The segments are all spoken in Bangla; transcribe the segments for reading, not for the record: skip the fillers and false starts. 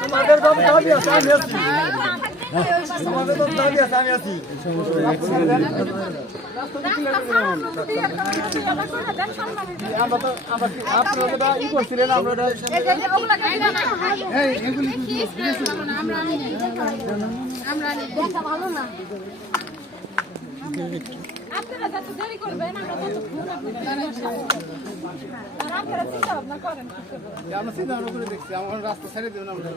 তোমাদের তো দাবি আছে আমি আছি তোমাদের তো দাবি আছে আমি আছি আমরা তো আপনারা তো ই করছিলেন আমরা ভালো না আপনারা যত দেরি করবেন আমরা তত ফোন আপনারা চিন্তা ভাবনা করেন আমরা চিন্তা ভাবনা করে দেখছি আমার রাস্তা ছেড়ে দেবেন আমরা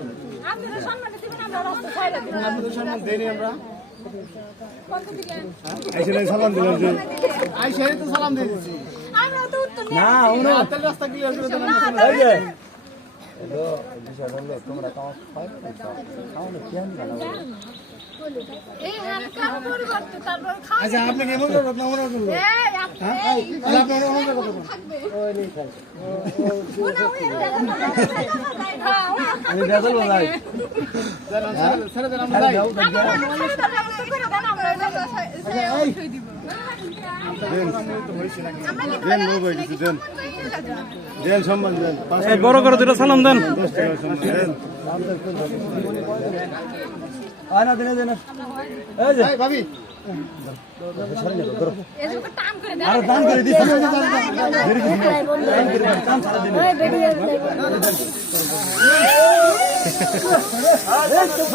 আপনারা সম্মান দিবেন আমরা রাস্তা ছাইড়া দেব আপনাদের সম্মান দেই আমরা কত দিকে আইসা সালাম দিলাম যে আইসা তো সালাম দিয়ে দিছি আমরা তো উত্তর নেই না ওনো তাহলে রাস্তা ক্লিয়ার করে দেন এই যে হ্যালো বিষয় হলো তোমরা কাজ পাইছো খাওয়ানো কেন জানো এই হালকা পরিবর্তে তারপর খাওয়া আচ্ছা আপনি কি এমন কথা আমরা বলবো এই আপনি এমন কথা থাকবে ওই নেই খাই আমি বেজাল ভাই ছেড়ে দেন আমরা যাই দেন লোক হয়ে গেছে দেন দেন সম্মান দেন বড় করে দুটো সালাম দেন আয়না দেন দেন এই যে ভাবি আর দান করে দিছি কাম সারা দিন এই তো